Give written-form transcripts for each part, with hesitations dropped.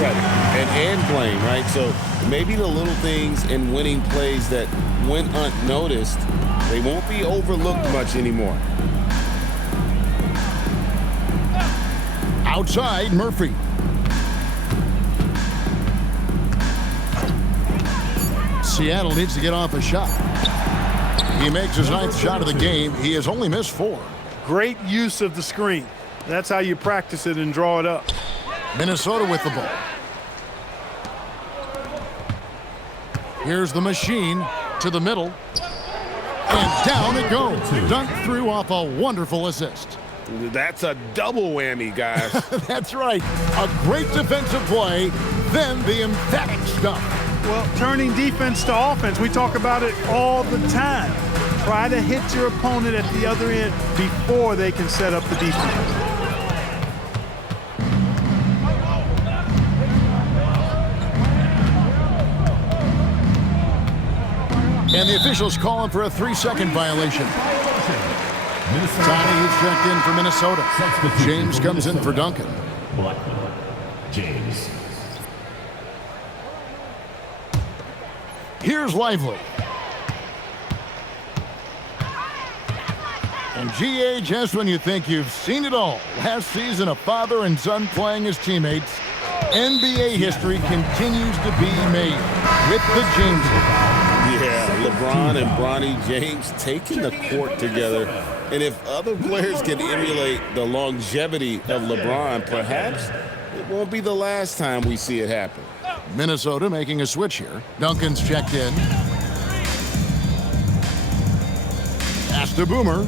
credit and blame, right? So maybe the little things in winning plays that went unnoticed, they won't be overlooked much anymore. Outside, Murphy. Seattle needs to get off a shot. He makes his 9th shot of the game. He has only missed 4. Great use of the screen. That's how you practice it and draw it up. Minnesota with the ball. Here's the machine to the middle. And down it goes. Dunked through off a wonderful assist. That's a double whammy, guys. That's right. A great defensive play, then the emphatic stuff. Well, turning defense to offense, we talk about it all the time. Try to hit your opponent at the other end before they can set up the defense. And the officials calling for a 3-second violation. Tiny is checked in for Minnesota. James comes in for Duncan. James. Here's Lively. And GA, just when you think you've seen it all, last season a father and son playing as teammates, NBA history continues to be made with the Jameses. Yeah, LeBron and Bronny James taking the court together. And if other players can emulate the longevity of LeBron, perhaps it won't be the last time we see it happen. Minnesota making a switch here. Duncan's checked in. Pass to Boomer.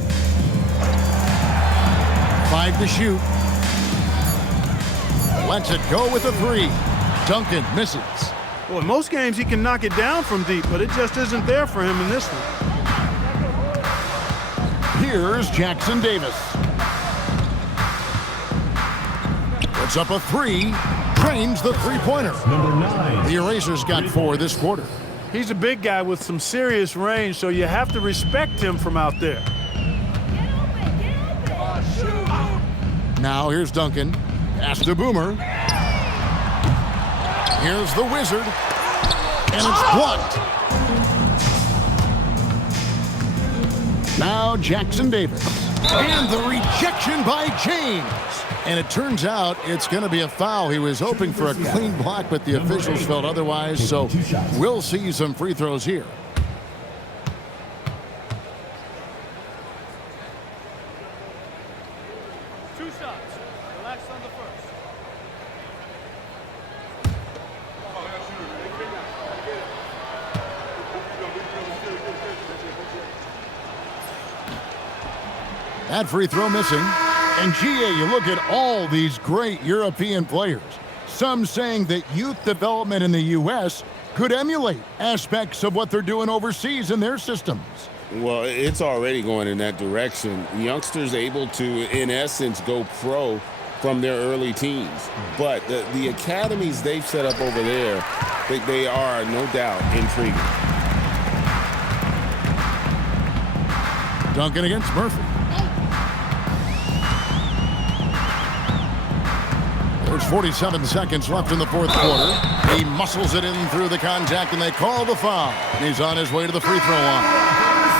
5 to shoot. Lets it go with a 3. Duncan misses. Well, in most games he can knock it down from deep, but it just isn't there for him in this one. Here's Jackson Davis. Puts up a 3. Trains the three-pointer. Number 9. The Erasers got 4 this quarter. He's a big guy with some serious range, so you have to respect him from out there. Now here's Duncan. Pass to Boomer. Here's the Wizard. And it's blocked. Now Jackson Davis. And the rejection by James. And it turns out it's going to be a foul. He was hoping for a clean block, but the officials felt otherwise. So we'll see some free throws here. Two shots. Relax on the first. That free throw missing. And GA, you look at all these great European players. Some saying that youth development in the U.S. could emulate aspects of what they're doing overseas in their systems. Well, it's already going in that direction. Youngsters able to, in essence, go pro from their early teens. But the academies they've set up over there, they are, no doubt, intriguing. Duncan against Murphy. There's 47 seconds left in the fourth quarter. He muscles it in through the contact, and they call the foul. He's on his way to the free throw line.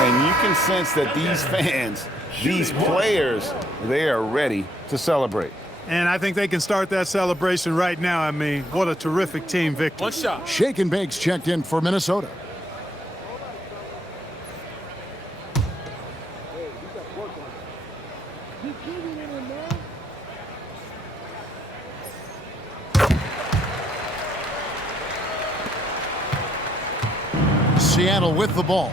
And you can sense that these fans, these players, they are ready to celebrate. And I think they can start that celebration right now. I mean, what a terrific team victory. One shot. Shake and Bake's checked in for Minnesota. Seattle with the ball.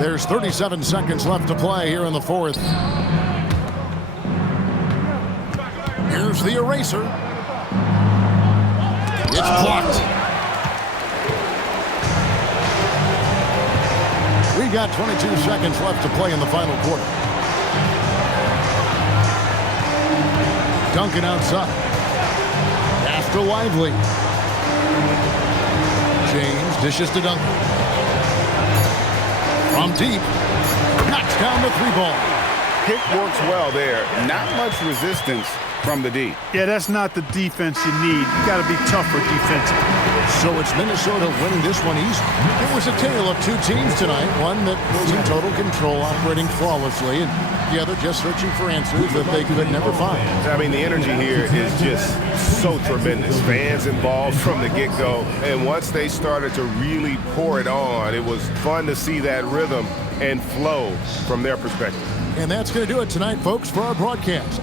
There's 37 seconds left to play here in the fourth. Here's the eraser. It's blocked. We got 22 seconds left to play in the final quarter. Duncan outside. Pass to Lively. James dishes to Duncan. From deep, knocks down the 3 ball. pick works well there. Not much resistance from the D. Yeah, that's not the defense you need. You got to be tougher defensively. So it's Minnesota winning this one easy. It was a tale of two teams tonight. One that was in total control, operating flawlessly, and the other just searching for answers that they could never find. I mean, the energy here is just so tremendous. Fans involved from the get-go, and once they started to really pour it on, it was fun to see that rhythm and flow from their perspective. And that's going to do it tonight, folks, for our broadcast.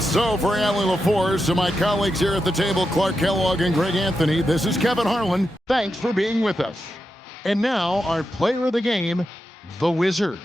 So for Allie LaForce, to my colleagues here at the table, Clark Kellogg and Greg Anthony, this is Kevin Harlan. Thanks for being with us. And now, our player of the game, the Wizard.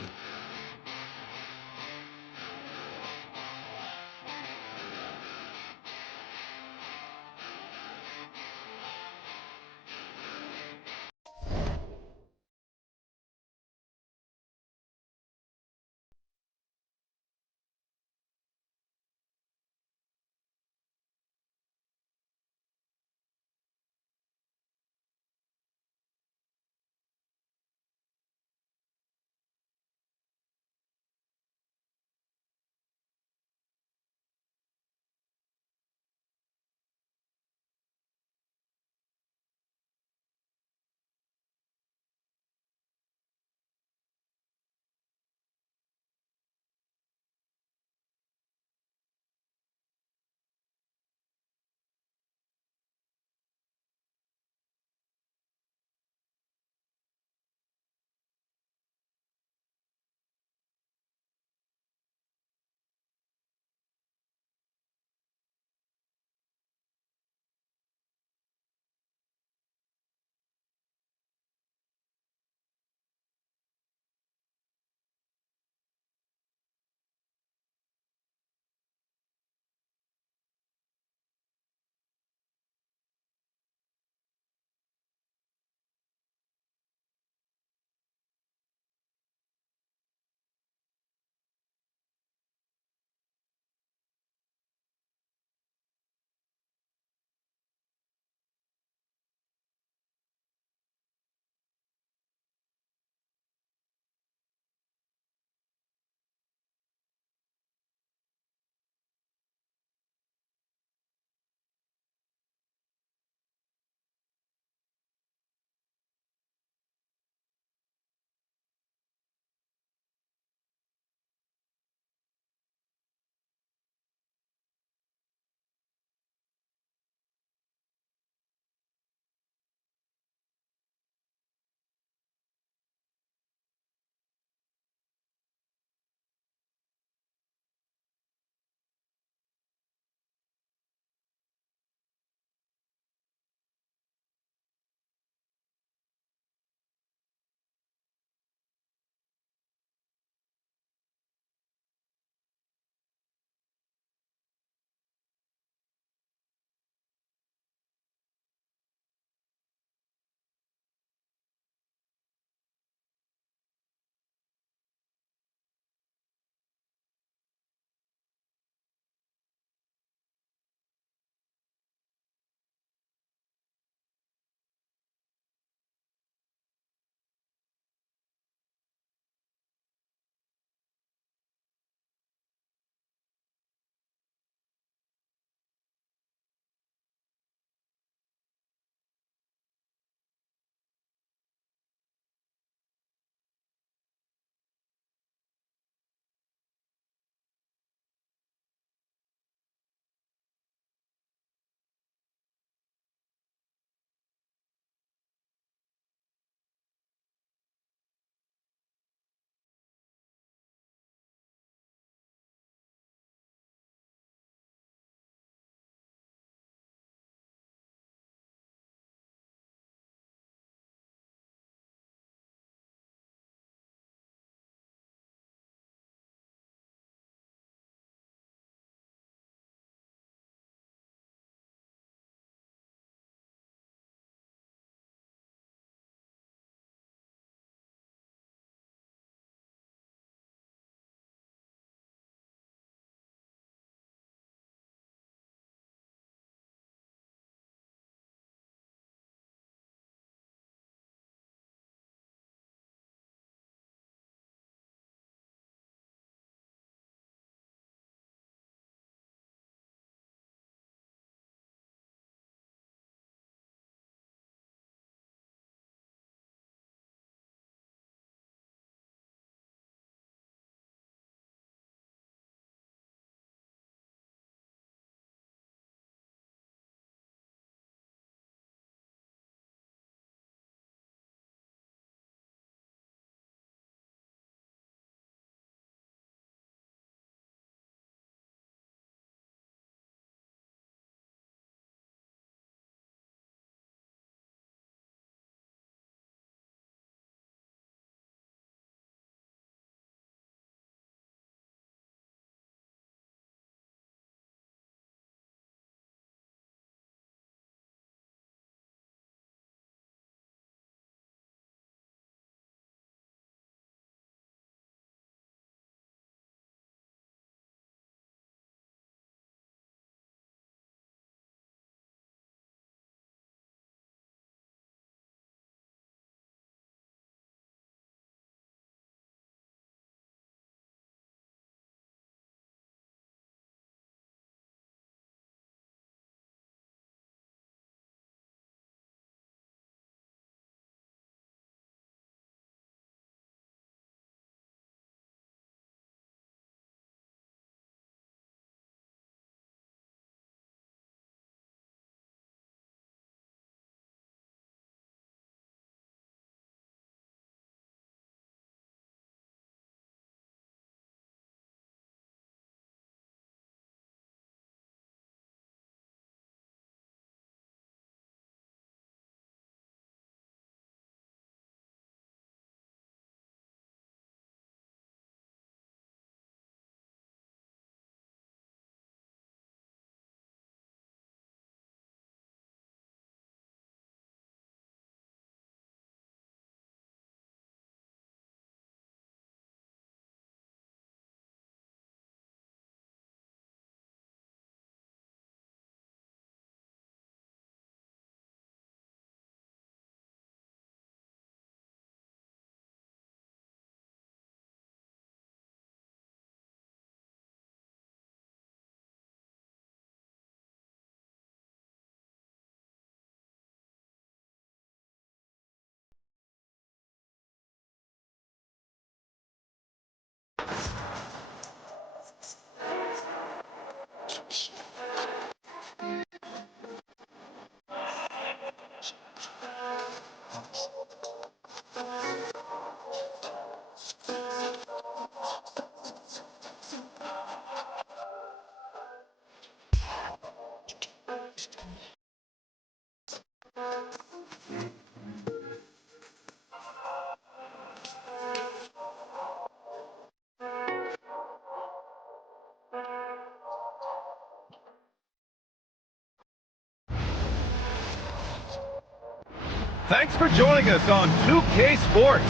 Thanks for joining us on 2K Sports.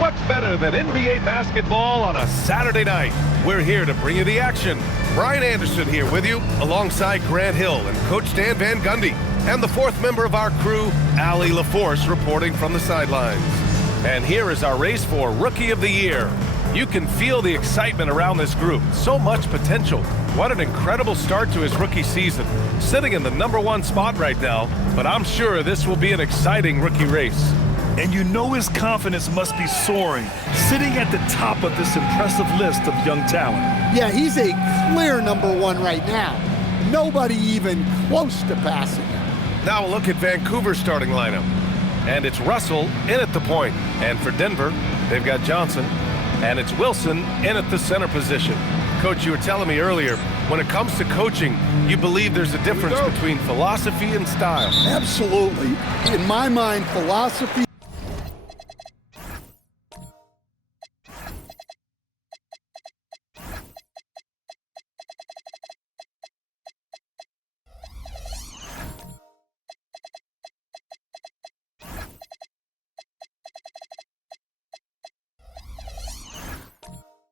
What's better than NBA basketball on a Saturday night? We're here to bring you the action. Brian Anderson here with you, alongside Grant Hill and Coach Dan Van Gundy, and the fourth member of our crew, Allie LaForce, reporting from the sidelines. And here is our race for Rookie of the Year. You can feel the excitement around this group. So much potential. What an incredible start to his rookie season. Sitting in the #1 spot right now, but I'm sure this will be an exciting rookie race. And you know his confidence must be soaring, sitting at the top of this impressive list of young talent. Yeah, he's a clear #1 right now. Nobody even close to passing him. Now a look at Vancouver's starting lineup. And it's Russell in at the point. And for Denver, they've got Johnson. And it's Wilson in at the center position. Coach, you were telling me earlier, when it comes to coaching, you believe there's a difference between philosophy and style. Absolutely. In my mind, philosophy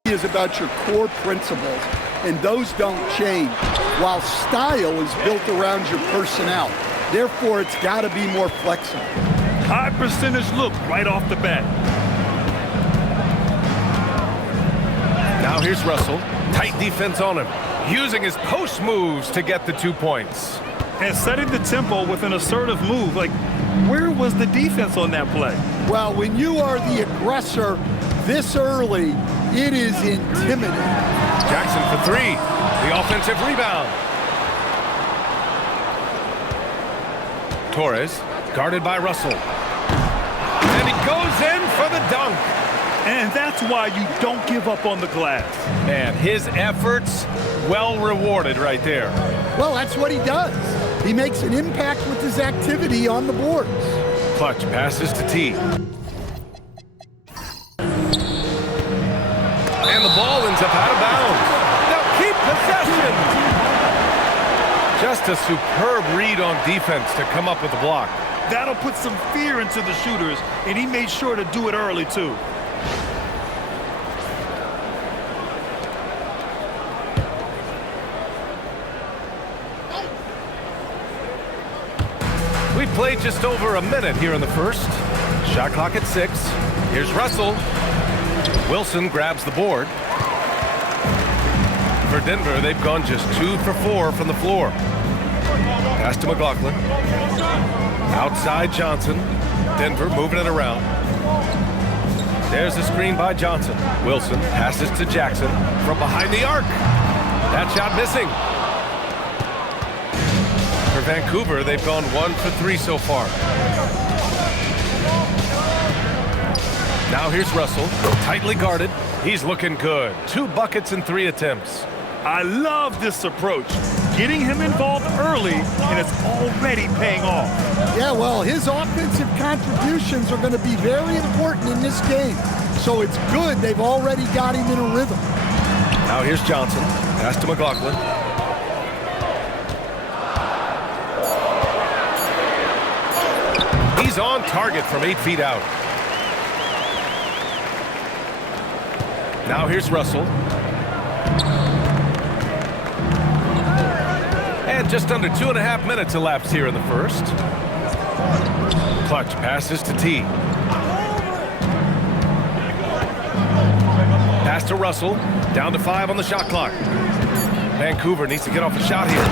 is about your core principles, and those don't change, while style is built around your personnel. Therefore, it's got to be more flexible. High percentage look right off the bat. Now here's Russell. Tight defense on him. Using his post moves to get the 2 points. And setting the tempo with an assertive move. Like, where was the defense on that play? Well, when you are the aggressor this early, it is intimidating. Jackson for 3. The offensive rebound. Torres, guarded by Russell. And he goes in for the dunk. And that's why you don't give up on the glass. And his efforts, well rewarded right there. Well, that's what he does. He makes an impact with his activity on the boards. Clutch passes to T. And the ball ends up out of bounds. Now keep possession. Just a superb read on defense to come up with the block. That'll put some fear into the shooters, and he made sure to do it early, too. We've played just over a minute here in the first. Shot clock at 6. Here's Russell. Wilson grabs the board. For Denver, they've gone just 2 for 4 from the floor. Pass to McLaughlin. Outside Johnson. Denver moving it around. There's the screen by Johnson. Wilson passes to Jackson from behind the arc. That shot missing. For Vancouver, they've gone 1 for 3 so far. Now here's Russell, tightly guarded. He's looking good. 2 buckets in 3 attempts. I love this approach. Getting him involved early, and it's already paying off. Yeah, well, his offensive contributions are going to be very important in this game. So it's good they've already got him in a rhythm. Now here's Johnson. Pass to McLaughlin. He's on target from 8 feet out. Now here's Russell. And just under 2.5 minutes elapsed here in the first. Clutch passes to T. Pass to Russell. Down to 5 on the shot clock. Vancouver needs to get off a shot here.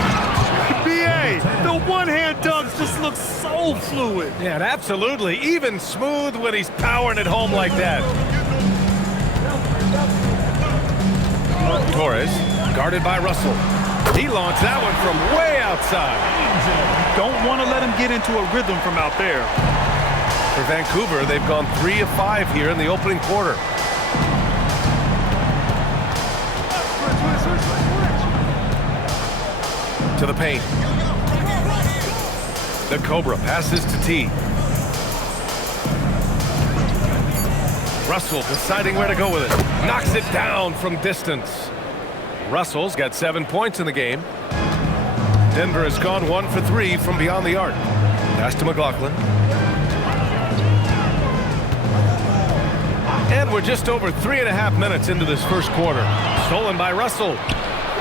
BA, the one-hand dunks just look so fluid. Yeah, and absolutely. Even smooth when he's powering it home like that. Torres, guarded by Russell. He launched that one from way outside. Don't want to let him get into a rhythm from out there. For Vancouver, they've gone 3 of 5 here in the opening quarter. To the paint. The Cobra passes to T. Russell deciding where to go with it. Knocks it down from distance. Russell's got 7 points in the game. Denver has gone 1 for 3 from beyond the arc. Pass to McLaughlin. And we're just over 3.5 minutes into this first quarter. Stolen by Russell.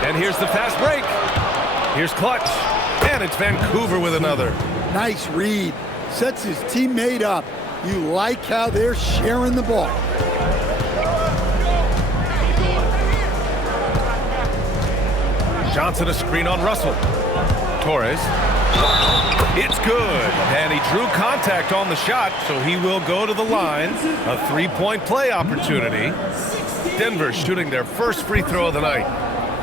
And here's the fast break. Here's Clutch. And it's Vancouver with another. Nice read. Sets his teammate up. You like how they're sharing the ball. Johnson a screen on Russell. Torres. It's good. And he drew contact on the shot, so he will go to the line. A 3-point play opportunity. Denver shooting their first free throw of the night.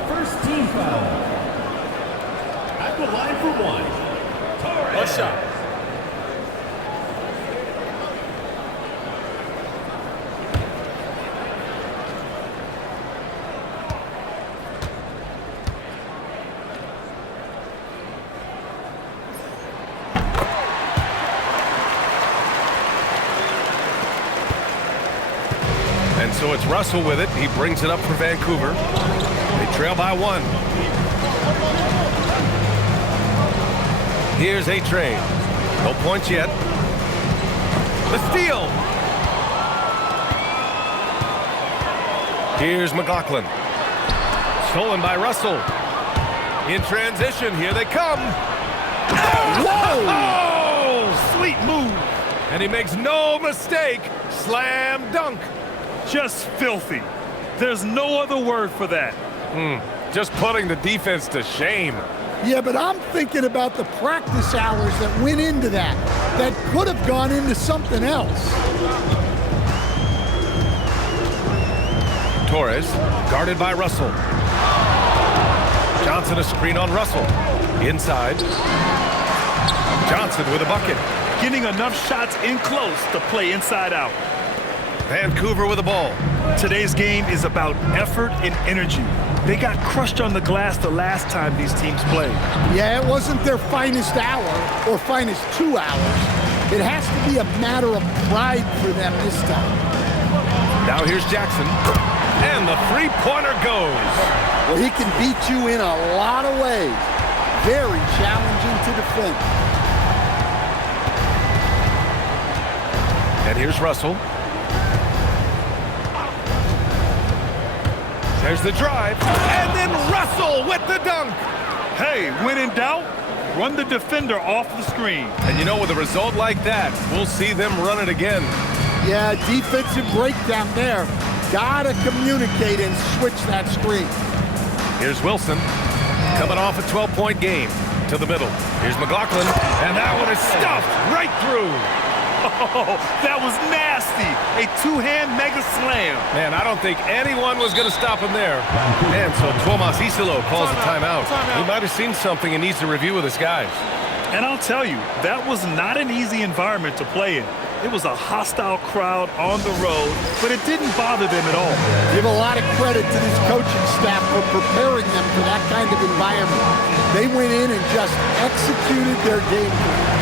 First team foul. At the line for 1. Torres. One shot. And so it's Russell with it. He brings it up for Vancouver. They trail by 1. Here's A-Train. No points yet. The steal. Here's McLaughlin. Stolen by Russell. In transition, here they come. Whoa! Oh, sweet move. And he makes no mistake. Slam dunk. Just filthy. There's no other word for that. Just putting the defense to shame. Yeah, but I'm thinking about the practice hours that went into that. That could have gone into something else. Torres, guarded by Russell. Johnson a screen on Russell. Inside. Johnson with a bucket. Getting enough shots in close to play inside out. Vancouver with the ball. Today's game is about effort and energy. They got crushed on the glass the last time these teams played. Yeah, it wasn't their finest hour or finest 2 hours. It has to be a matter of pride for them this time. Now here's Jackson. And the three-pointer goes. Well, he can beat you in a lot of ways. Very challenging to defend. And here's Russell. There's the drive. And then Russell with the dunk. Hey, when in doubt, run the defender off the screen. And you know, with a result like that, we'll see them run it again. Yeah, defensive breakdown there. Gotta communicate and switch that screen. Here's Wilson, coming off a 12-point game. To the middle. Here's McLaughlin, and that one is stuffed right through. Oh, that was nasty. A two-hand mega slam. Man, I don't think anyone was going to stop him there. And so Tomas Isilo calls a timeout. He might have seen something and needs to review with his guys. And I'll tell you, that was not an easy environment to play in. It was a hostile crowd on the road, but it didn't bother them at all. Give a lot of credit to this coaching staff for preparing them for that kind of environment. They went in and just executed their game plan.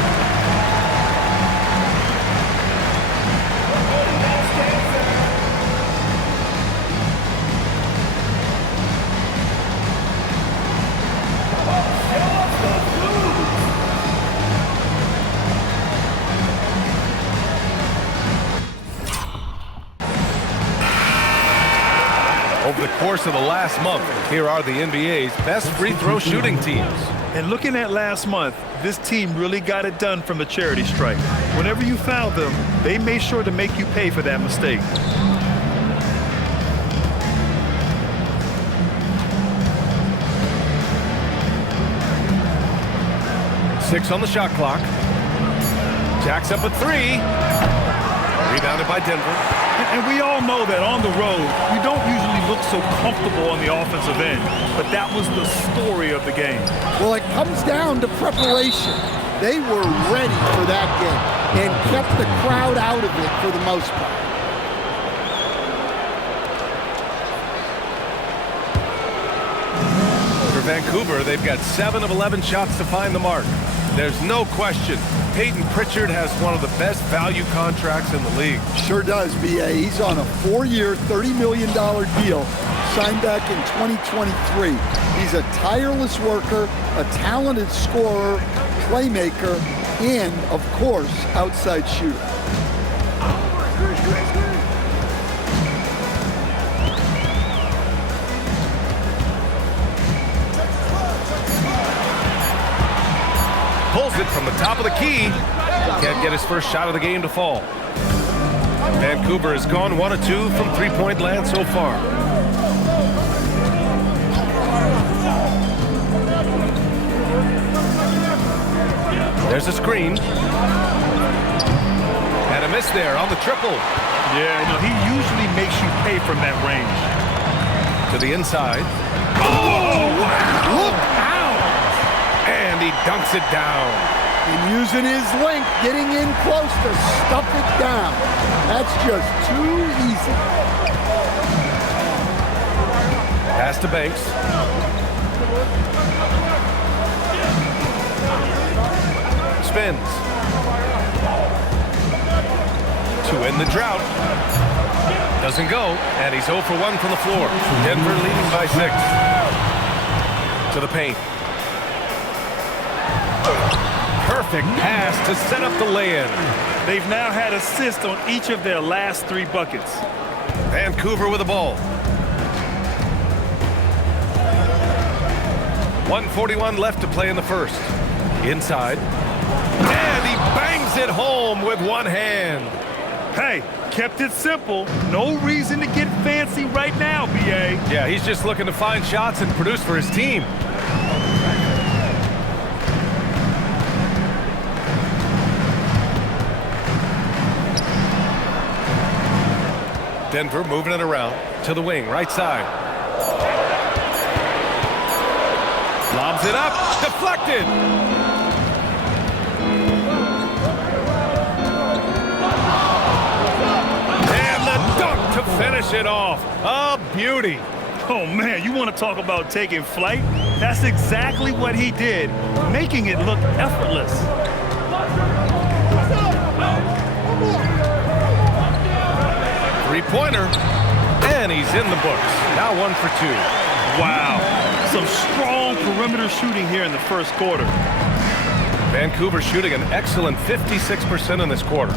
Over the course of the last month, here are the NBA's best free throw shooting teams. And looking at last month, this team really got it done from the charity stripe. Whenever you fouled them, they made sure to make you pay for that mistake. Six on the shot clock. Jack's up at 3. Rebounded by Denver. And we all know that on the road, you don't usually look so comfortable on the offensive end, but that was the story of the game. Well, it comes down to preparation. They were ready for that game and kept the crowd out of it for the most part. For Vancouver, they've got 7 of 11 shots to find the mark. There's no question, Peyton Pritchard has one of the best value contracts in the league. Sure does, BA. He's on a 4-year, $30 million deal signed back in 2023. He's a tireless worker, a talented scorer, playmaker, and, of course, outside shooter. Pulls it from the top of the key. Can't get his first shot of the game to fall. Vancouver has gone 1 of 2 from three-point land so far. There's a screen. And a miss there on the triple. Yeah, no, he usually makes you pay from that range. To the inside. Oh, wow! Look out! And he dunks it down. And using his length, getting in close to stuff it down. That's just too easy. Pass to Banks. Spins. To end the drought. Doesn't go, and he's 0 for 1 from the floor. Denver leading by 6. To the paint. Perfect pass to set up the lay-in. They've now had assists on each of their last 3 buckets. Vancouver with the ball. 1:41 left to play in the first. Inside. And he bangs it home with one hand. Hey, kept it simple. No reason to get fancy right now, BA. Yeah, he's just looking to find shots and produce for his team. Denver moving it around to the wing, right side. Lobs it up, deflected. And the dunk to finish it off. A beauty. Oh, man, you want to talk about taking flight? That's exactly what he did, making it look effortless. Three-pointer, and he's in the books. Now 1 for 2. Wow, some strong perimeter shooting here in the first quarter. Vancouver shooting an excellent 56% in this quarter.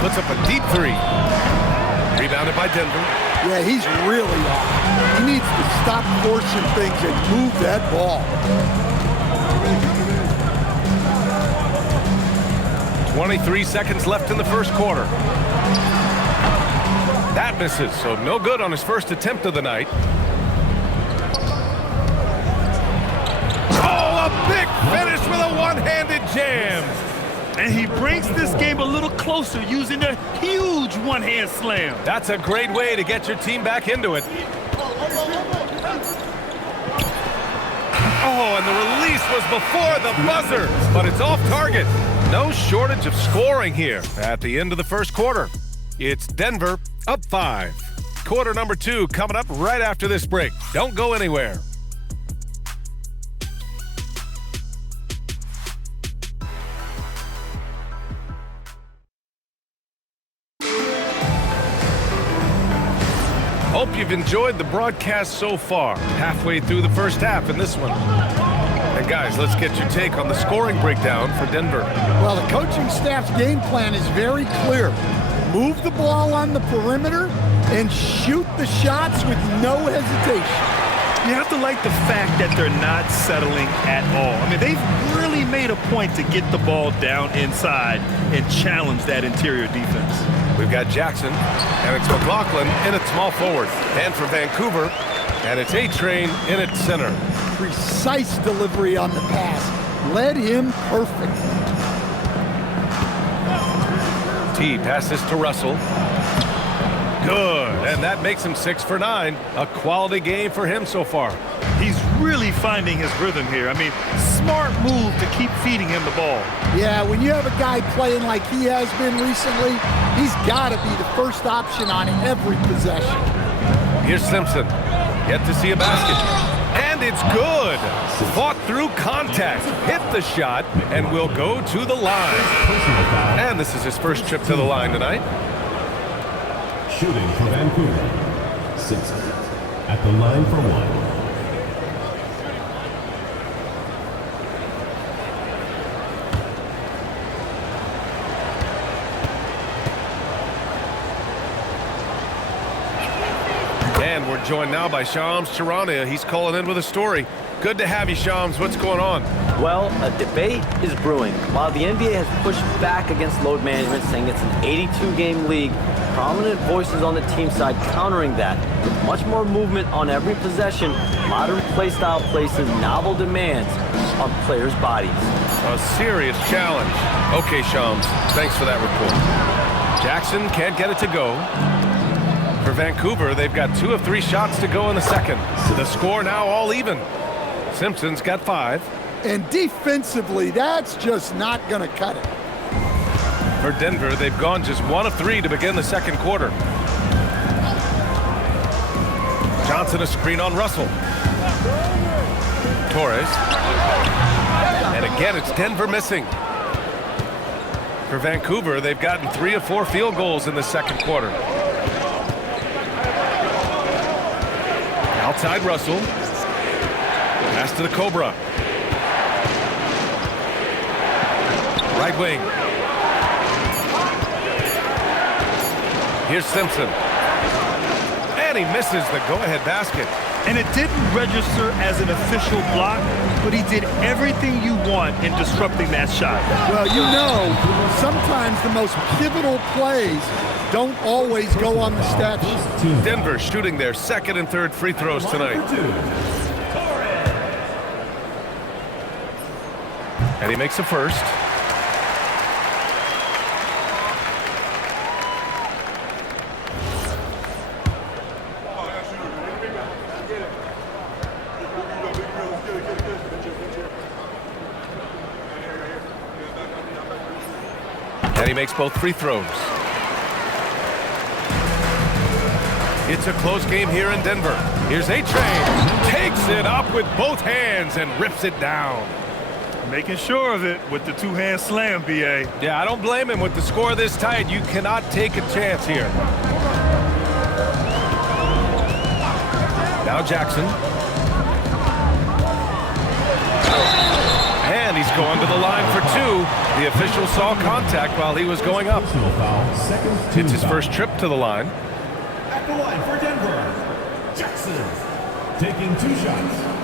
Puts up a deep 3. Rebounded by Denver. Yeah, he's really off. He needs to stop forcing things and move that ball. 23 seconds left in the first quarter. That misses, so no good on his first attempt of the night. Oh, a big finish with a one-handed jam. And he brings this game a little closer using a huge one-hand slam. That's a great way to get your team back into it. Oh, and the release was before the buzzer, but it's off target. No shortage of scoring here at the end of the first quarter. It's Denver up 5. Quarter number 2 coming up right after this break. Don't go anywhere. Hope you've enjoyed the broadcast so far. Halfway through the first half in this one. And guys, let's get your take on the scoring breakdown for Denver. Well, the coaching staff's game plan is very clear. Move the ball on the perimeter and shoot the shots with no hesitation. You have to like the fact that they're not settling at all. I mean, they've really made a point to get the ball down inside and challenge that interior defense. We've got Jackson, and it's McLaughlin in at small forward. And for Vancouver, and it's A-Train in at center. Precise delivery on the pass. Led him perfect. T passes to Russell. Good, and that makes him 6 for 9. A quality game for him so far. He's really finding his rhythm here. I mean, smart move to keep feeding him the ball. Yeah, when you have a guy playing like he has been recently, he's got to be the first option on every possession. Here's Simpson. Yet to see a basket. And it's good. Fought through contact, hit the shot, and will go to the line. And this is his first trip to the line tonight. Shooting for Vancouver. Simpson at the line for 1. And we're joined now by Shams Charania. He's calling in with a story. Good to have you, Shams. What's going on? Well, a debate is brewing. While the NBA has pushed back against load management, saying it's an 82-game league, prominent voices on the team side countering that. With much more movement on every possession, modern play style places novel demands on players' bodies. A serious challenge. Okay, Shams. Thanks for that report. Jackson can't get it to go. For Vancouver, they've got 2 of 3 shots to go in the second. The score now all even. Simpson's got 5. And defensively, that's just not going to cut it. For Denver, they've gone just 1 of 3 to begin the second quarter. Johnson a screen on Russell. Torres. And again, it's Denver missing. For Vancouver, they've gotten 3 of 4 field goals in the second quarter. Outside Russell. Pass to the Cobra. Right wing. Here's Simpson. And he misses the go-ahead basket. And it didn't register as an official block, but he did everything you want in disrupting that shot. Well, you know, sometimes the most pivotal plays don't always go on the stat sheet. Denver shooting their second and third free throws tonight. And he makes a first. And he makes both free throws. It's a close game here in Denver. Here's A-Train. Takes it up with both hands and rips it down. Making sure of it with the two-hand slam, BA. Yeah, I don't blame him. With the score this tight, you cannot take a chance here. Now Jackson. And he's going to the line for 2. The official saw contact while he was going up. It's his first trip to the line. At the line for Denver, Jackson taking 2 shots.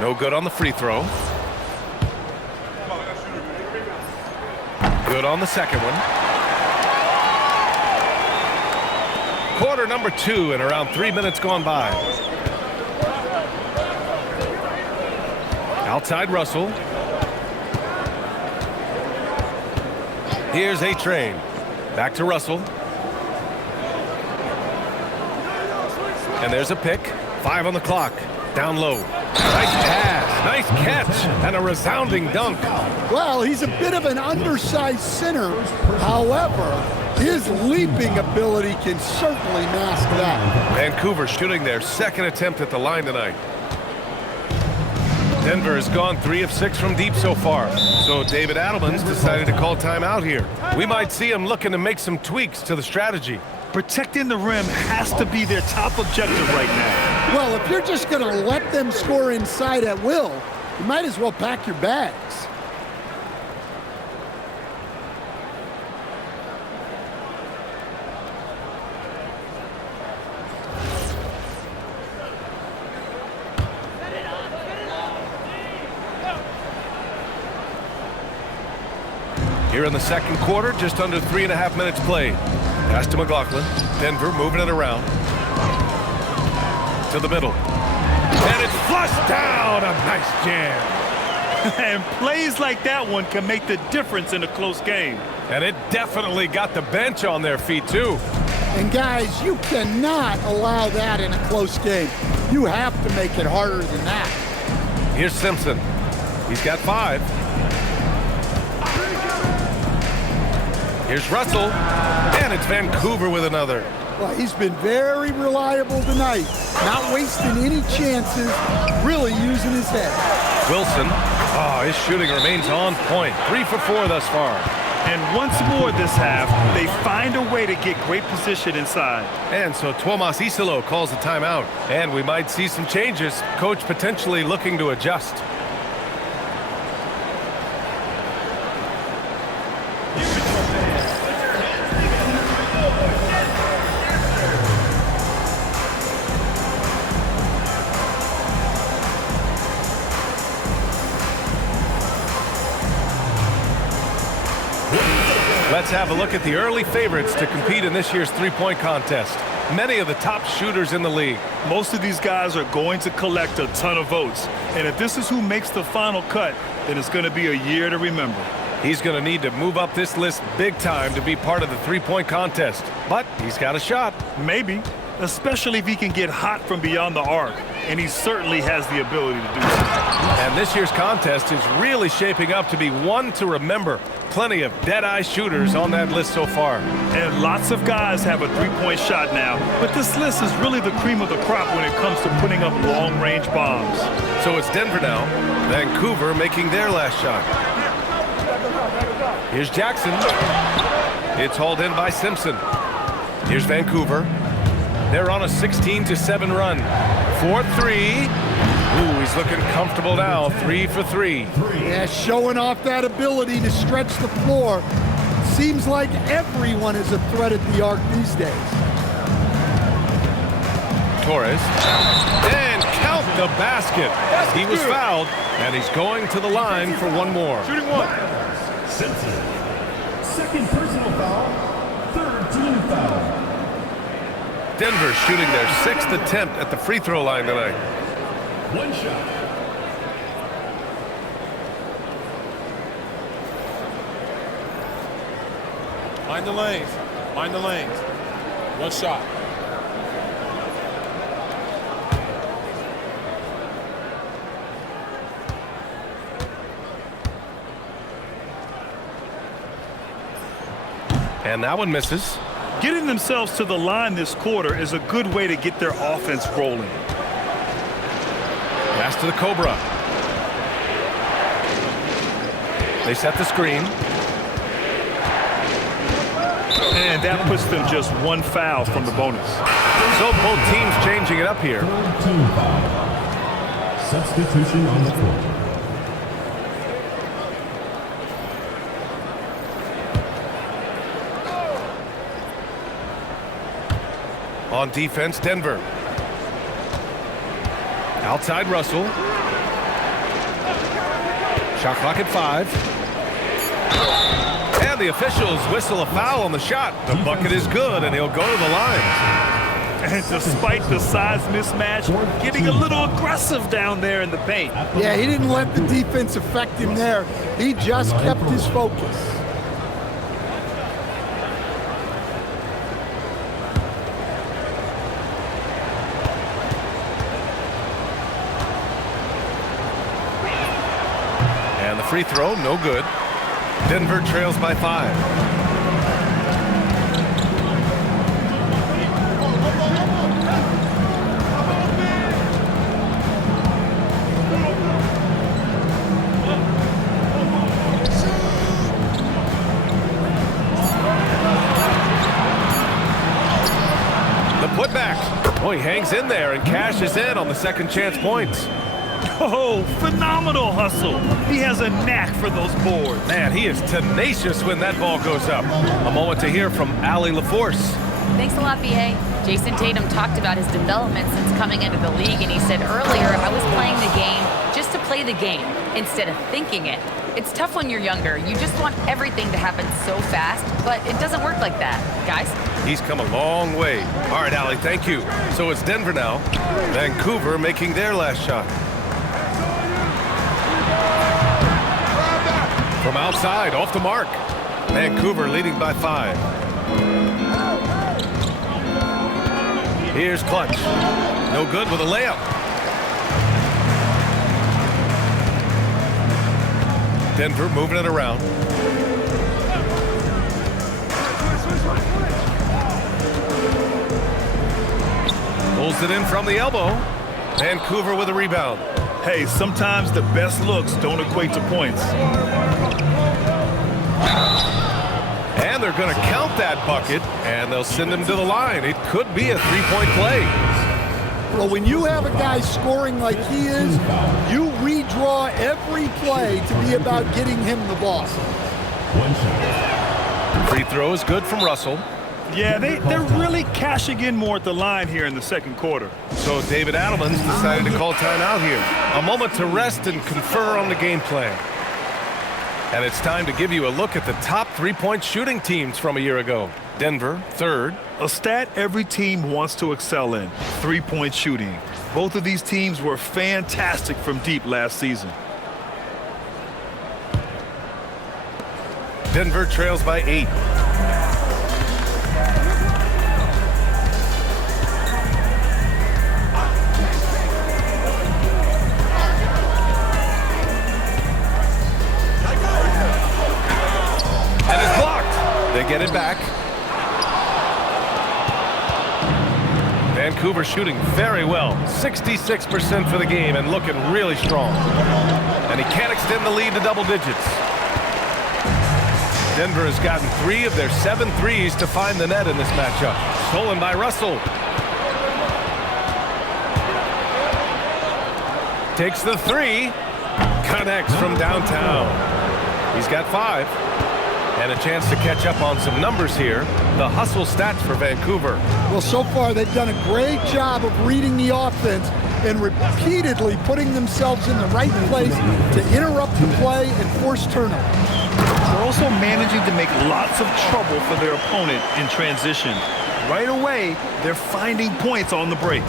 No good on the free throw. Good on the second one. Quarter number 2 and around 3 minutes gone by. Outside Russell. Here's A-Train. Back to Russell. And there's a pick. 5 on the clock. Down low. Nice pass, nice catch, and a resounding dunk. Well, he's a bit of an undersized center. However, his leaping ability can certainly mask that. Vancouver shooting their second attempt at the line tonight. Denver has gone 3 of 6 from deep so far. So David Adelman's decided to call timeout here. We might see him looking to make some tweaks to the strategy. Protecting the rim has to be their top objective right now. Well, if you're just going to let them score inside at will, you might as well pack your bags. Here in the second quarter, just under 3.5 minutes played. Pass to McLaughlin. Denver moving it around. To the middle. And it's flushed down. A nice jam. And plays like that one can make the difference in a close game. And it definitely got the bench on their feet, too. And guys, you cannot allow that in a close game. You have to make it harder than that. Here's Simpson. He's got 5. Here's Russell. And it's Vancouver with another. Well, he's been very reliable tonight. Not wasting any chances, really using his head. Wilson. Oh, his shooting remains on point. 3 for 4 thus far. And once more this half, they find a way to get great position inside. And so Tuomas Isalo calls a timeout. And we might see some changes. Coach potentially looking to adjust. Let's have a look at the early favorites to compete in this year's three-point contest. Many of the top shooters in the league. Most of these guys are going to collect a ton of votes. And if this is who makes the final cut, then it's going to be a year to remember. He's going to need to move up this list big time to be part of the three-point contest. But he's got a shot. Maybe, especially if he can get hot from beyond the arc. And he certainly has the ability to do so. And this year's contest is really shaping up to be one to remember. Plenty of dead-eye shooters on that list so far. And lots of guys have a three-point shot now. But this list is really the cream of the crop when it comes to putting up long-range bombs. So it's Denver now. Vancouver making their last shot. Here's Jackson. It's hauled in by Simpson. Here's Vancouver. They're on a 16-7 run. 4-3. Ooh, he's looking comfortable now. 3 for 3. Yeah, showing off that ability to stretch the floor. Seems like everyone is a threat at the arc these days. Torres. And count the basket. He was fouled, and he's going to the line for one more. Shooting one. Simpson. Second personal foul. Third team foul. Denver shooting their 6th attempt at the free throw line tonight. One shot. Mind the lanes. Mind the lanes. One shot. And that one misses. Getting themselves to the line this quarter is a good way to get their offense rolling. Pass to the Cobra. They set the screen. And that puts them just one foul from the bonus. So both teams changing it up here. Third team foul. Substitution on the court. On defense, Denver. Outside Russell. Shot clock at 5. And the officials whistle a foul on the shot. The bucket is good, and he'll go to the line. And despite the size mismatch, getting a little aggressive down there in the paint. Yeah, he didn't let the defense affect him there. He just kept his focus. And the free throw, no good. Denver trails by 5. The putback. Oh, he hangs in there and cashes in on the second chance points. Oh, phenomenal hustle. He has a knack for those boards. Man, he is tenacious when that ball goes up. A moment to hear from Allie LaForce. Thanks a lot, BA. Jason Tatum talked about his development since coming into the league, and he said earlier, I was playing the game just to play the game instead of thinking it. It's tough when you're younger. You just want everything to happen so fast, but it doesn't work like that, guys. He's come a long way. All right, Allie, thank you. So it's Denver now. Vancouver making their last shot. From outside, off the mark. Vancouver leading by 5. Here's Clutch. No good with a layup. Denver moving it around. Pulls it in from the elbow. Vancouver with a rebound. Hey, sometimes the best looks don't equate to points. And they're going to count that bucket, and they'll send him to the line. It could be a three-point play. Well, when you have a guy scoring like he is, you redraw every play to be about getting him the ball. Free throw is good from Russell. Yeah, they're really cashing in more at the line here in the second quarter. So David Adelman's decided to call timeout here. A moment to rest and confer on the game plan. And it's time to give you a look at the top three-point shooting teams from a year ago. Denver, 3rd. A stat every team wants to excel in, three-point shooting. Both of these teams were fantastic from deep last season. Denver trails by 8. And it's blocked. They get it back. Vancouver shooting very well. 66% for the game and looking really strong. And he can't extend the lead to double digits. Denver has gotten 3 of their 7 threes to find the net in this matchup. Stolen by Russell. Takes the 3. Connects from downtown. He's got 5. And a chance to catch up on some numbers here. The hustle stats for Vancouver. Well, so far they've done a great job of reading the offense and repeatedly putting themselves in the right place to interrupt the play and force turnovers. They're also managing to make lots of trouble for their opponent in transition. Right away, they're finding points on the break.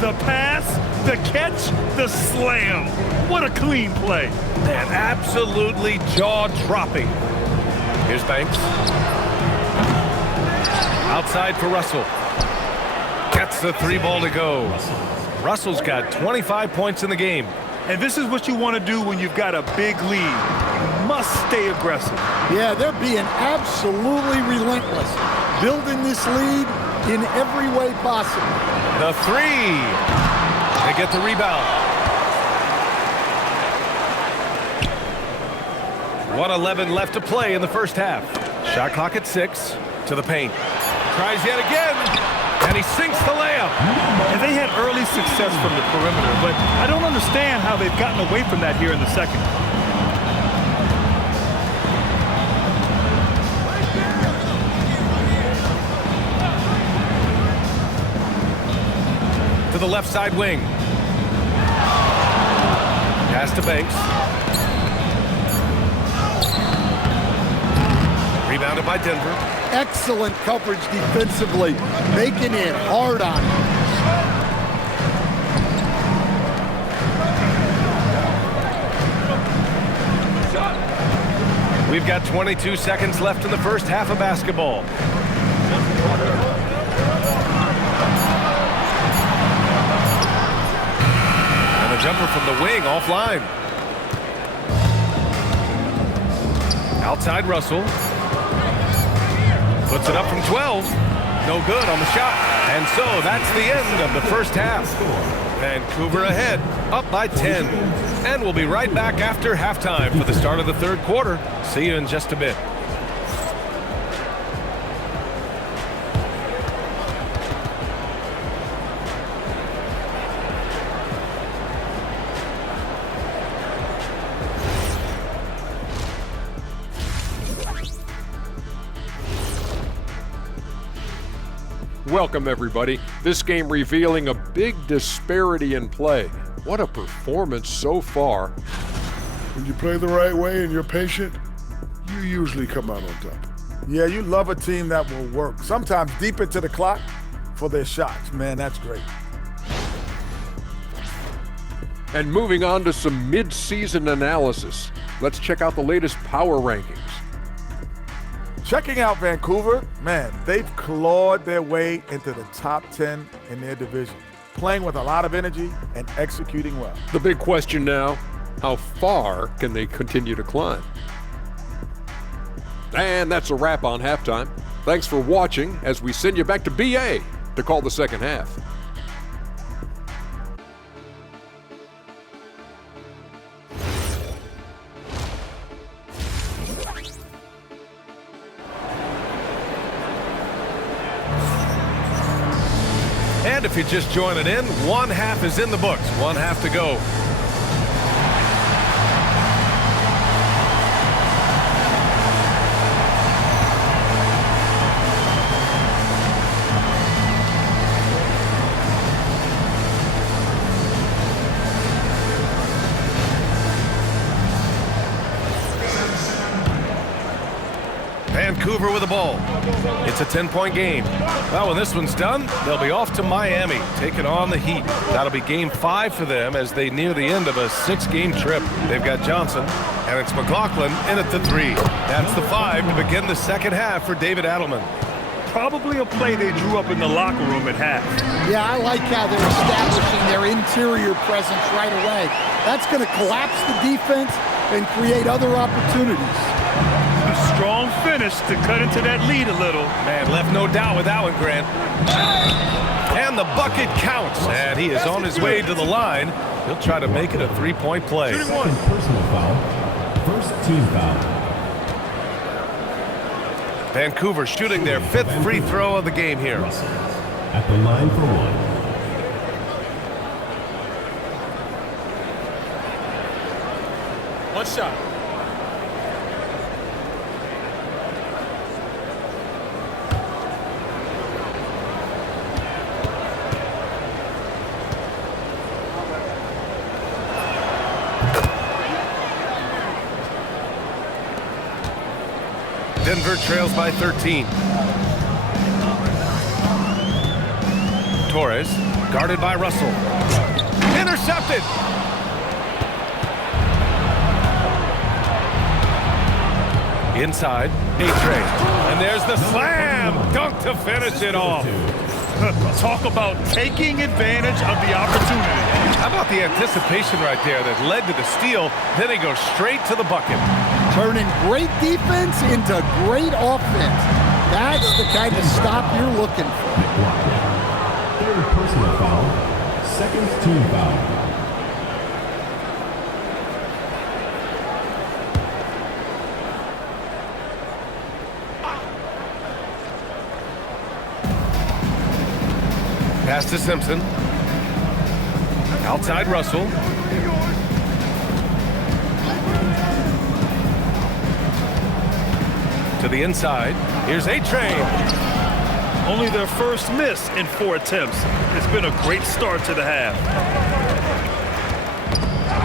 The pass, the catch, the slam. What a clean play. Man, absolutely jaw-dropping. Here's Banks. Outside for Russell. Gets the 3 ball to go. Russell's got 25 points in the game. And this is what you want to do when you've got a big lead. You must stay aggressive. Yeah, they're being absolutely relentless, building this lead in every way possible. The 3. They get the rebound. 1:11 left to play in the first half. Shot clock at 6. To the paint. Tries yet again. And he sinks the layup. And they had early success from the perimeter, but I don't understand how they've gotten away from that here in the second. To the left side wing. Pass to Banks. Rebounded by Denver. Excellent coverage defensively, making it hard on him. We've got 22 seconds left in the first half of basketball. And a jumper from the wing offline. Outside Russell. Puts it up from 12. No good on the shot. And so that's the end of the first half. Vancouver ahead, up by 10. And we'll be right back after halftime for the start of the third quarter. See you in just a bit. Welcome, everybody. This game revealing a big disparity in play. What a performance so far. When you play the right way and you're patient, you usually come out on top. Yeah, you love a team that will work, sometimes deep into the clock for their shots. Man, that's great. And moving on to some mid-season analysis. let's check out the latest power rankings. Checking out Vancouver, man, they've clawed their way into the top 10 in their division, playing with a lot of energy and executing well. The big question now, how far can they continue to climb? And that's a wrap on halftime. Thanks for watching as we send you back to BA to call the second half. And if you're just joining in, one half is in the books, one half to go. Vancouver with the ball. It's a 10-point game. Well, when this one's done, they'll be off to Miami, taking on the Heat. That'll be game 5 for them as they near the end of a 6-game trip. They've got Johnson, and it's McLaughlin in at the 3. That's the 5 to begin the second half for David Adelman. Probably a play they drew up in the locker room at half. Yeah, I like how they're establishing their interior presence right away. That's going to collapse the defense and create other opportunities. A strong finish to cut into that lead a little. Man, left no doubt with that one, Grant. And the bucket counts, and he is on his way to the line. He'll try to make it a 3-point play. Second personal foul. First team foul. Vancouver shooting their 5th free throw of the game here. At the line for 1. One shot. Denver trails by 13. Torres, guarded by Russell. Intercepted! Inside, A-Train. And there's the slam! Dunk to finish it off. Talk about taking advantage of the opportunity. How about the anticipation right there that led to the steal? Then he goes straight to the bucket. Turning great defense into great offense. That's the kind of stop you're looking for. Third personal foul. Second team foul. Pass to Simpson. Outside Russell. To the inside. Here's A-Train. Only their first miss in 4 attempts. It's been a great start to the half.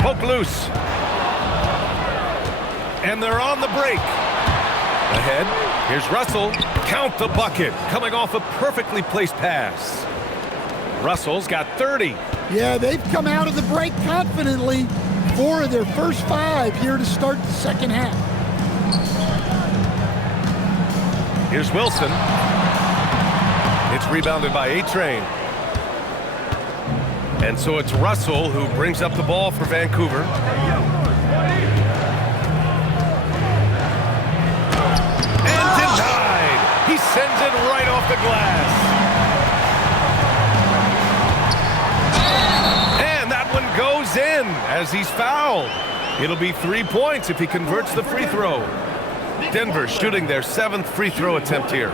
Poke loose. And they're on the break. Ahead. Here's Russell. Count the bucket. Coming off a perfectly placed pass. Russell's got 30. Yeah, they've come out of the break confidently. 4 of their first 5 here to start the second half. Here's Wilson. It's rebounded by A-Train. And so it's Russell who brings up the ball for Vancouver. And denied. He sends it right off the glass. Goes in as he's fouled. It'll be 3 points if he converts the free throw. Denver shooting their 7th free throw attempt here.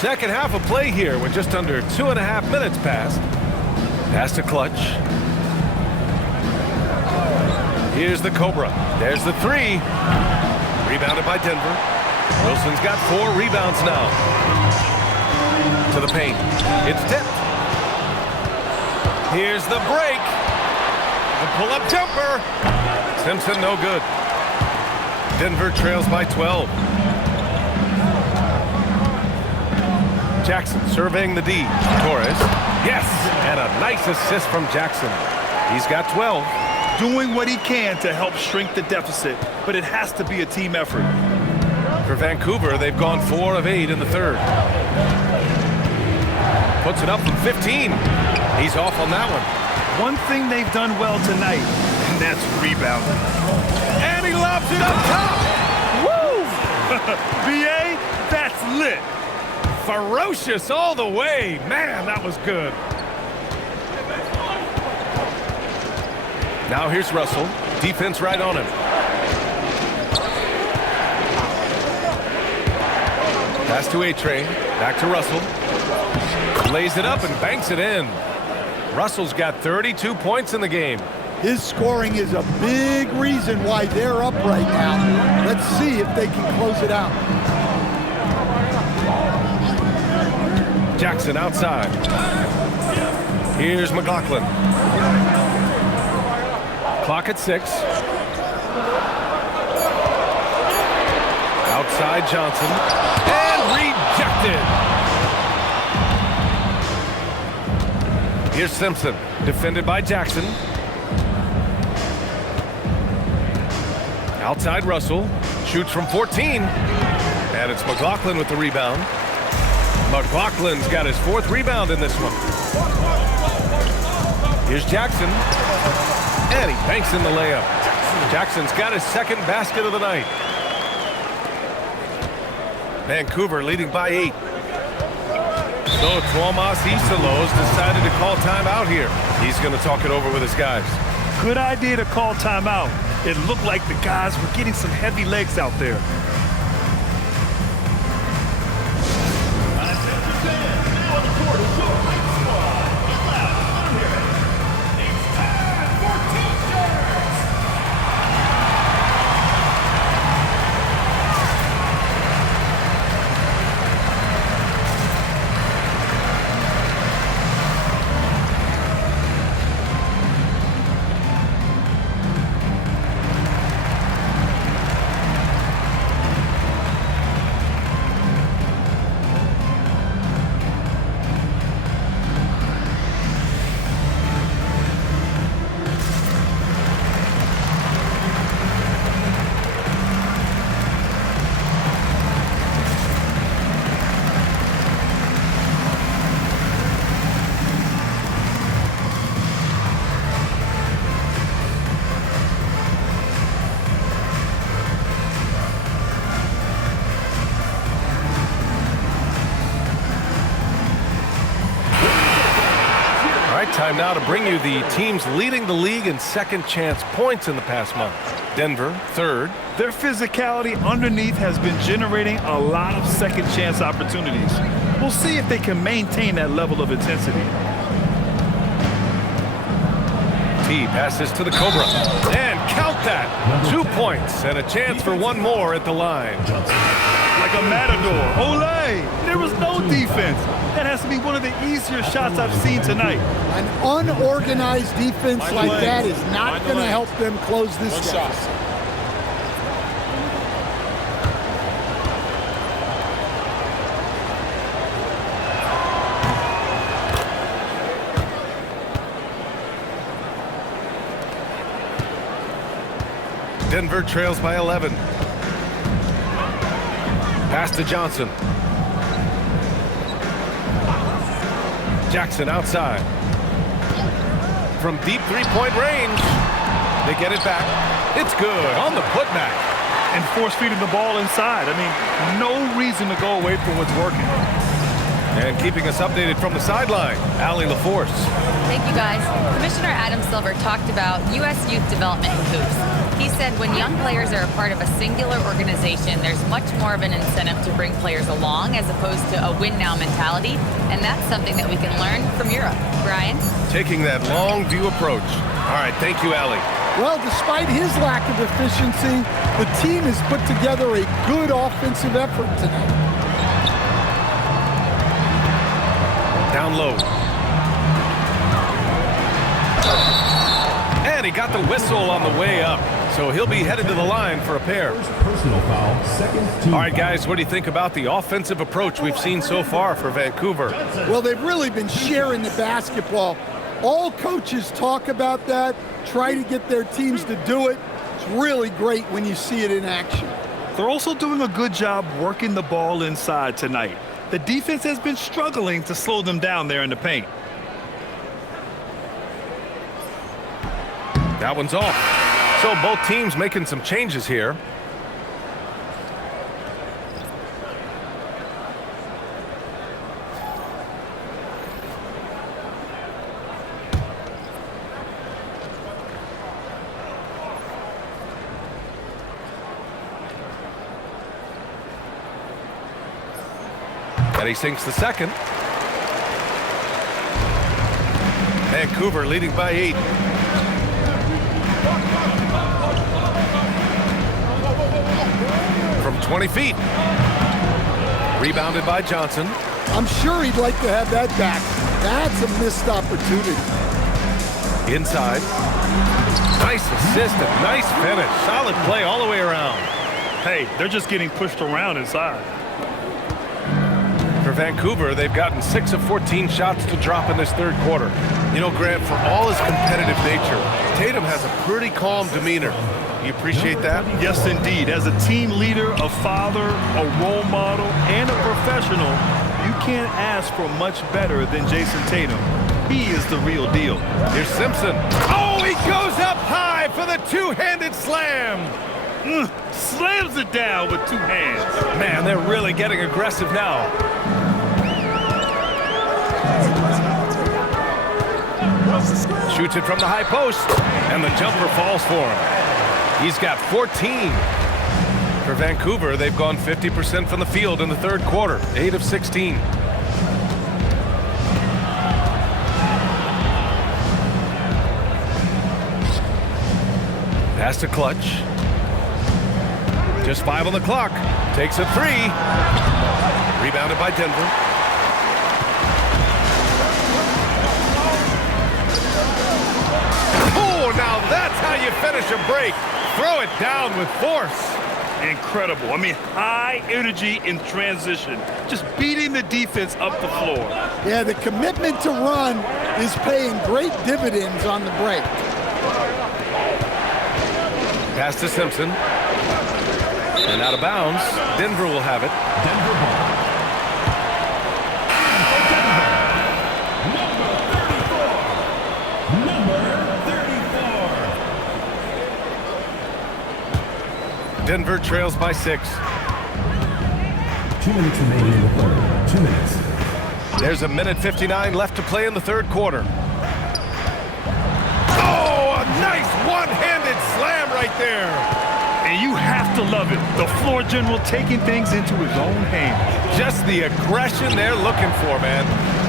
Second half of play here with just under 2.5 minutes passed. Pass to Clutch. Here's the Cobra. There's the 3. Rebounded by Denver. Wilson's got 4 rebounds now. To the paint. It's tipped. Here's the break. The pull-up jumper. Simpson, no good. Denver trails by 12. Jackson surveying the D. Torres. Yes! And a nice assist from Jackson. He's got 12. Doing what he can to help shrink the deficit, but it has to be a team effort. For Vancouver, they've gone 4 of 8 in the third. Puts it up from 15. He's off on that one. One thing they've done well tonight, and that's rebounding. And he lobs it up top. Woo! BA, that's lit. Ferocious all the way. Man, that was good. Now here's Russell. Defense right on him. Pass to A-Train. Back to Russell. Lays it up and banks it in. Russell's got 32 points in the game. His scoring is a big reason why they're up right now. Let's see if they can close it out. Jackson outside. Here's McLaughlin. Clock at 6. Outside Johnson. And rejected. Here's Simpson. Defended by Jackson. Outside Russell. Shoots from 14. And it's McLaughlin with the rebound. McLaughlin's got his 4th rebound in this one. Here's Jackson. And he banks in the layup. Jackson's got his 2nd basket of the night. Vancouver leading by 8. So Tuomas Isalos decided to call timeout here. He's going to talk it over with his guys. Good idea to call timeout. It looked like the guys were getting some heavy legs out there. Time now to bring you the teams leading the league in second chance points in the past month. Denver, 3rd. Their physicality underneath has been generating a lot of second chance opportunities. We'll see if they can maintain that level of intensity. T passes to the Cobra. And count that. 2 points and a chance for one more at the line. Like a matador. Olay! There was no defense. That has to be one of the easier shots I've seen tonight. An unorganized defense like that is not going to help them close this deficit. Denver trails by 11. Pass to Johnson. Jackson outside. From deep 3-point range. They get it back. It's good on the putback. And force-feeding the ball inside. I mean, no reason to go away from what's working. And keeping us updated from the sideline, Allie LaForce. Thank you, guys. Commissioner Adam Silver talked about U.S. youth development in hoops. He said when young players are a part of a singular organization, there's much more of an incentive to bring players along as opposed to a win-now mentality, and that's something that we can learn from Europe. Brian? Taking that long view approach. All right, thank you, Allie. Well, despite his lack of efficiency, the team has put together a good offensive effort tonight. down low. And he got the whistle on the way up. So he'll be headed to the line for a pair. Personal foul, second team. All right, guys, what do you think about the offensive approach we've seen so far for Vancouver? Well, they've really been sharing the basketball. All coaches talk about that, try to get their teams to do it. It's really great when you see it in action. They're also doing a good job working the ball inside tonight. The defense has been struggling to slow them down there in the paint. That one's off. So both teams making some changes here. And he sinks the second. Vancouver leading by 8. From 20 feet. Rebounded by Johnson. I'm sure he'd like to have that back. That's a missed opportunity. Inside. Nice assist and nice finish. Solid play all the way around. Hey, they're just getting pushed around inside. For Vancouver, they've gotten 6 of 14 shots to drop in this third quarter. You know, Grant, for all his competitive nature, Tatum has a pretty calm demeanor. You appreciate that? Yes, indeed. As a team leader, a father, a role model, and a professional, you can't ask for much better than Jason Tatum. He is the real deal. Here's Simpson. Oh, he goes up high for the two-handed slam. Slams it down with 2 hands. Man, they're really getting aggressive now. Shoots it from the high post, and the jumper falls for him. He's got 14. For Vancouver, they've gone 50% from the field in the third quarter, 8 of 16. Pass to Clutch. Just 5 on the clock. Takes a 3. Rebounded by Denver. Oh, now that's how you finish a break. Throw it down with force. Incredible. I mean, high energy in transition. Just beating the defense up the floor. Yeah, the commitment to run is paying great dividends on the break. Pass to Simpson. And out of bounds. Denver will have it. Denver ball. Denver trails by 6. 2 minutes remaining in the third. 2 minutes. There's a minute 59 left to play in the third quarter. Oh, a nice one-handed slam right there. And you have to love it. The floor general taking things into his own hands. Just the aggression they're looking for, man.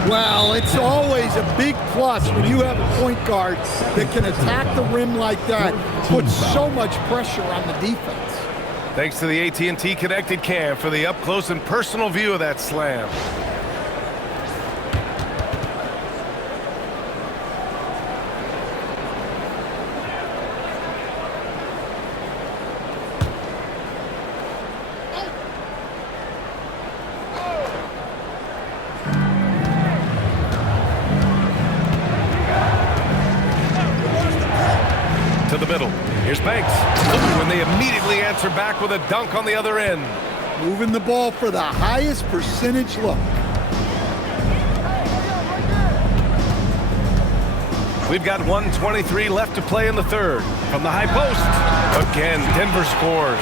Well, it's always a big plus when you have a point guard that can attack the rim like that, put so much pressure on the defense. Thanks to the AT&T Connected Cam for the up-close and personal view of that slam. To the middle. Here's Banks. Ooh, and they immediately answer back with a dunk on the other end. Moving the ball for the highest percentage look. We've got 1:23 left to play in the third. From the high post. Again, Denver scores.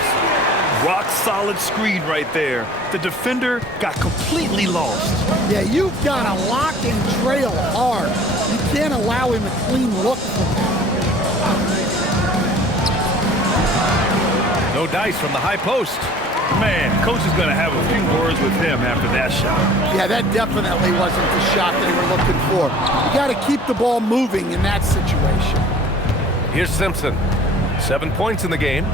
Rock solid screen right there. The defender got completely lost. Yeah, you've got to lock and trail hard. You can't allow him a clean look from that. No dice from the high post. Man, coach is going to have a few words with him after that shot. Yeah, that definitely wasn't the shot they were looking for. You got to keep the ball moving in that situation. Here's Simpson. 7 points in the game.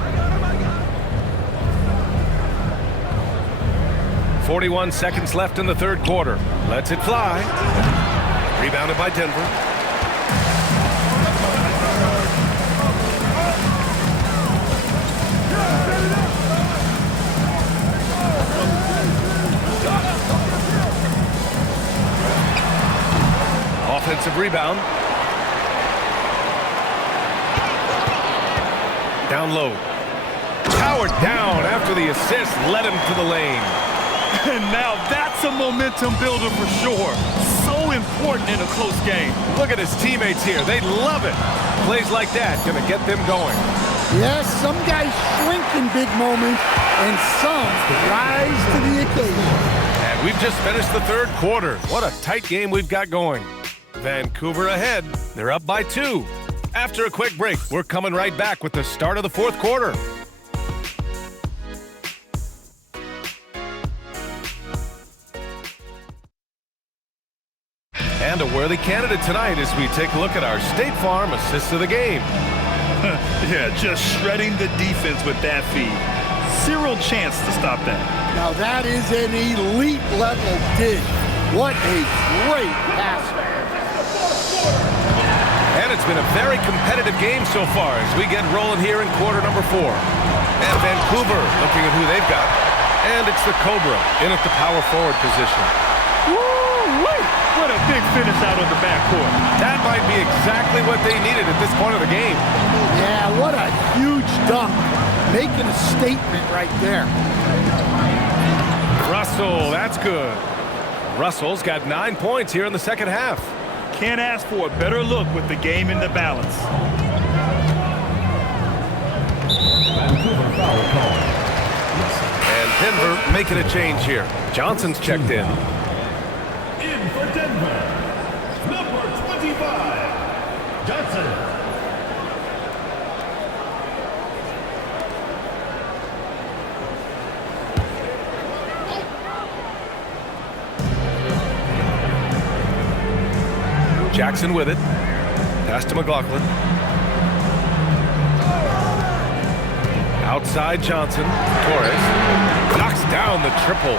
41 seconds left in the third quarter. Lets it fly. Rebounded by Denver. Offensive rebound. Down low. Powered down after the assist led him to the lane. And now that's a momentum builder for sure. So important in a close game. Look at his teammates here. They love it. Plays like that gonna get them going. Yes, some guys shrink in big moments, and some rise to the occasion. And we've just finished the third quarter. What a tight game we've got going. Vancouver ahead. They're up by 2. After a quick break, we're coming right back with the start of the fourth quarter. And a worthy candidate tonight as we take a look at our State Farm assist of the game. Yeah, just shredding the defense with that feed. Zero chance to stop that. Now that is an elite level dish. What a great pass. And it's been a very competitive game so far as we get rolling here in quarter number 4. And Vancouver looking at who they've got. And it's the Cobra in at the power forward position. Woo-wee! What a big finish out of the backcourt. That might be exactly what they needed at this point of the game. Yeah, what a huge dunk. Making a statement right there. Russell, that's good. Russell's got 9 points here in the second half. Can't ask for a better look with the game in the balance. And Denver making a change here. Johnson's checked in. In for Denver, number 25, Johnson. Jackson with it. Pass to McLaughlin. Outside Johnson. Torres knocks down the triple.